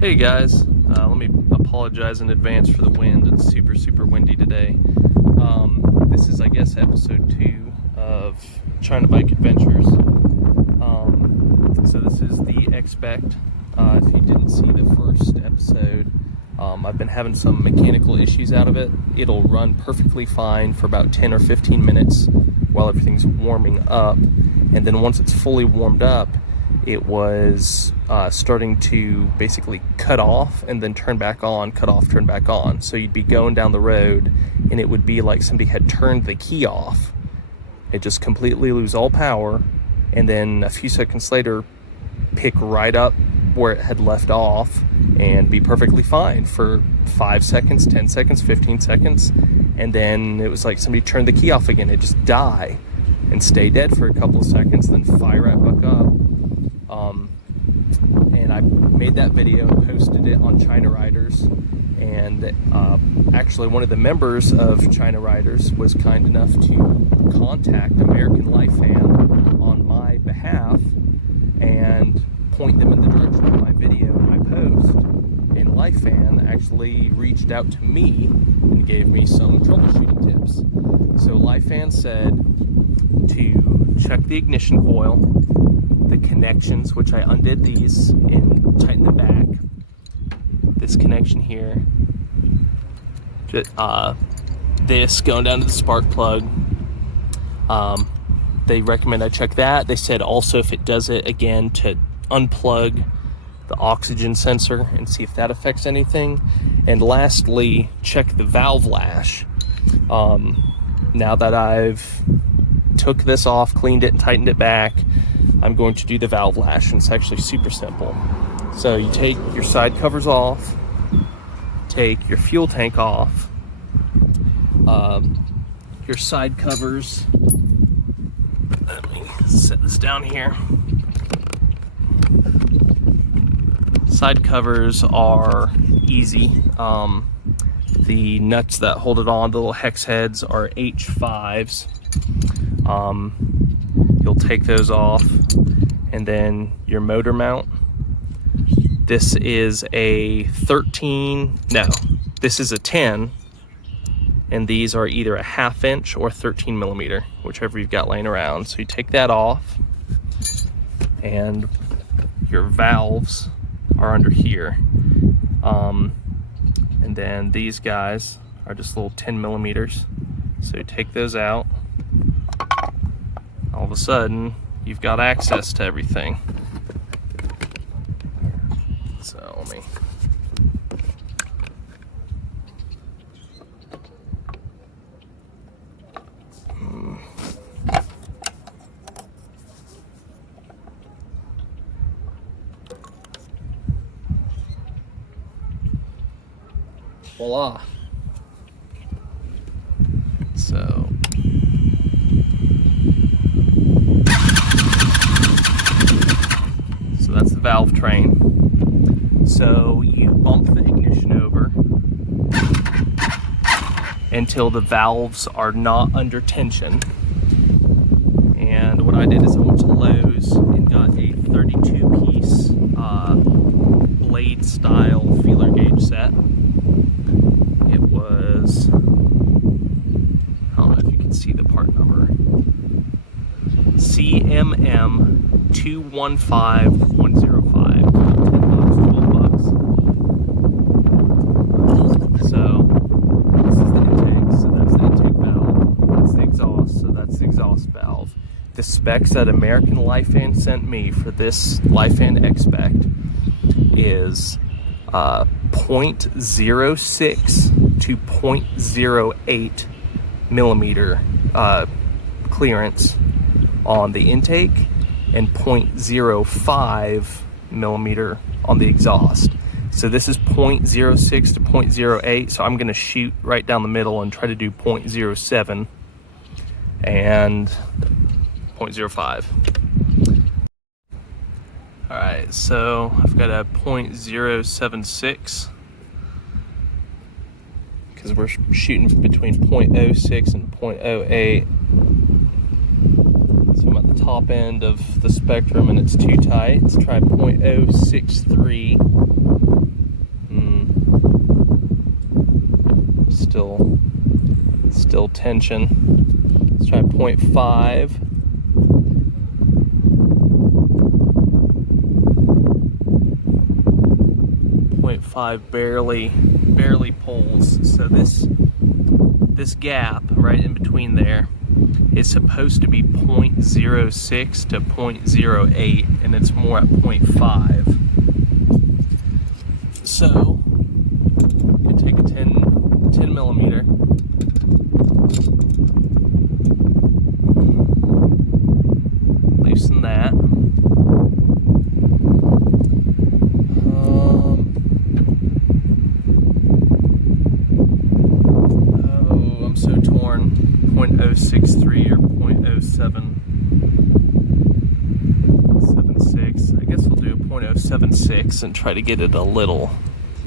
Hey guys, let me apologize in advance for the wind. It's super windy today. This is, I guess, episode 2 of China Bike Adventures. So this is the X-Pect. If you didn't see the first episode, I've been having some mechanical issues out of it. It'll run perfectly fine for about 10 or 15 minutes while everything's warming up, and then once it's fully warmed up, it was starting to basically cut off and then turn back on, cut off, turn back on. So you'd be going down the road and it would be like somebody had turned the key off. It just completely lose all power, and then a few seconds later pick right up where it had left off and be perfectly fine for 5 seconds, 10 seconds, 15 seconds. And then it was like somebody turned the key off again. It just die and stay dead for a couple of seconds, then fire right back up. And I made that video and posted it on China Riders, and actually one of the members of China Riders was kind enough to contact American Lifan on my behalf and point them in the direction of my video and my post. And Lifan actually reached out to me and gave me some troubleshooting tips. So Lifan said to check the ignition coil, the connections, which I undid these and tightened the back. This connection here, this going down to the spark plug. They recommend I check that. They said also if it does it again to unplug the oxygen sensor and see if that affects anything. And lastly, check the valve lash. Now that I've took this off, cleaned it and tightened it back, I'm going to do the valve lash, and it's actually super simple. So you take your side covers off, take your fuel tank off, your side covers, let me set this down here. Side covers are easy. The nuts that hold it on, the little hex heads, are H5s. You'll take those off, and then your motor mount. This is a 13, no, this is a 10, and these are either a 1/2 inch or 13 millimeter, whichever you've got laying around. So you take that off, and your valves are under here. And then these guys are just little 10 millimeters. So you take those out. All of a sudden, you've got access to everything. So let me... Voila. So that's the valve train. So you bump the ignition over until the valves are not under tension. And what I did is I went to Lowe's and got a 32-piece blade style feeler gauge set. It was, I don't know if you can see the part number, CMM 215105, $10, $12. So this is the intake, so that's the intake valve. That's the exhaust, so that's the exhaust valve. The specs that American Lifan sent me for this Lifan X-Pect is 0.06 to 0.08 millimeter clearance on the intake, and 0.05 millimeter on the exhaust. So this is 0.06 to 0.08, so I'm going to shoot right down the middle and try to do 0.07 and 0.05. Alright, so I've got a 0.076 because we're shooting between 0.06 and 0.08. So I'm at the top end of the spectrum and it's too tight. Let's try 0.063. still tension. Let's try 0.5. 0.5 barely pulls. So this gap right in between there is supposed to be 0.06 to 0.08, and it's more at 0.5. So you can take a 10 millimeter, loosen that. I'm so torn. 0.063 or 0.0776. I guess we'll do 0.076 and try to get it a little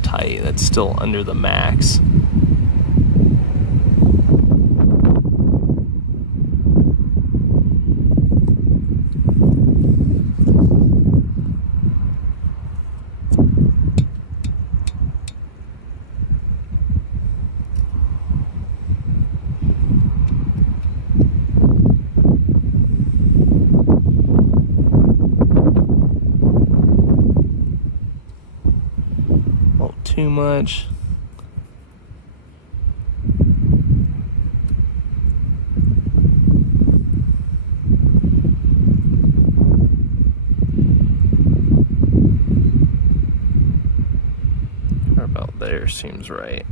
tight. That's still under the max. Too much. Or about there seems right.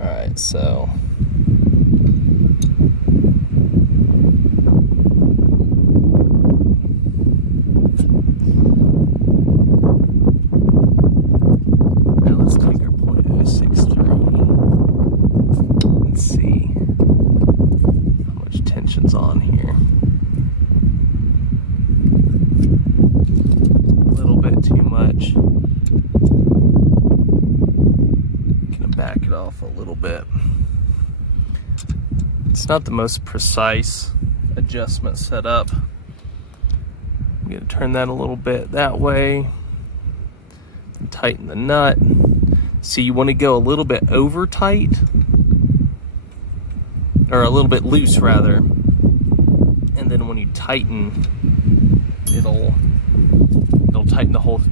All right, so on here. A little bit too much. Gonna back it off a little bit. It's not the most precise adjustment setup. I'm gonna turn that a little bit that way and tighten the nut. So you want to go a little bit over tight, or a little bit loose rather. And then when you tighten, it'll tighten the whole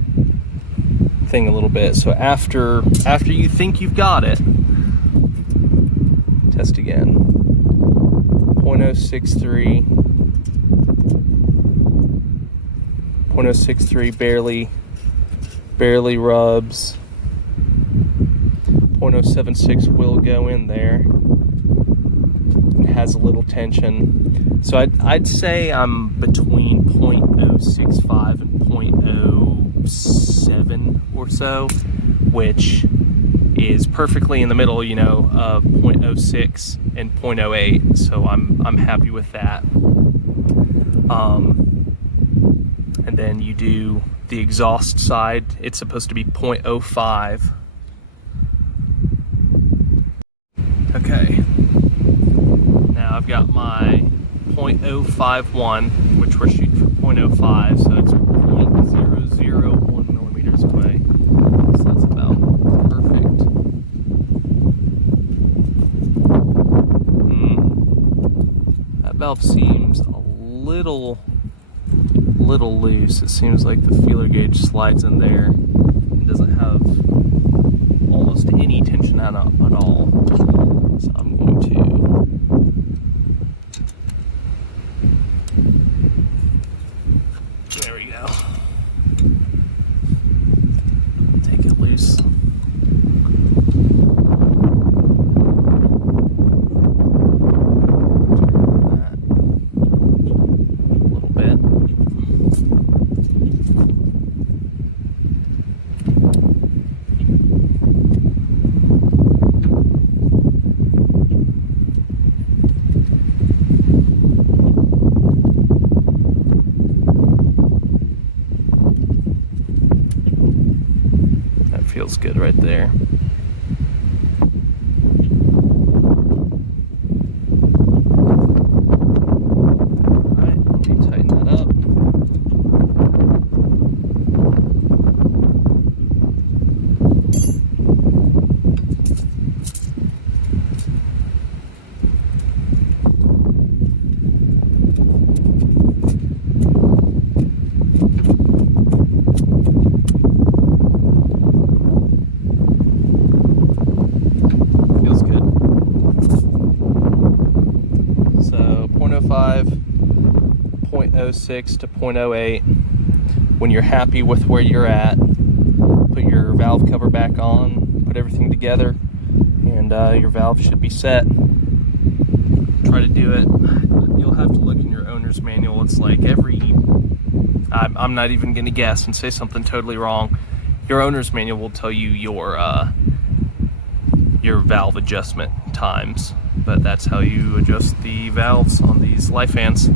thing a little bit. So after you think you've got it, test again. 0.063, 0.063 barely rubs. 0.076 will go in there. It has a little tension. So I'd say I'm between 0.065 and 0.07 or so, which is perfectly in the middle, you know, of 0.06 and 0.08. So I'm happy with that. And then you do the exhaust side. It's supposed to be 0.05. Okay. Now I've got my 0.051, which we're shooting for 0.05, so it's 0.001 millimeters away. So that's about perfect. That valve seems a little loose. It seems like the feeler gauge slides in there. It doesn't have almost any tension at all. So I'm going to take it loose. A little bit. Feels good right there. Alright, let me tighten that up. 0.06 to 0.08. When you're happy with where you're at, put your valve cover back on, put everything together, and your valve should be set. Try to do it. You'll have to look in your owner's manual. It's like I'm not even going to guess and say something totally wrong. Your owner's manual will tell you your valve adjustment times, but that's how you adjust the valves on these Lifans.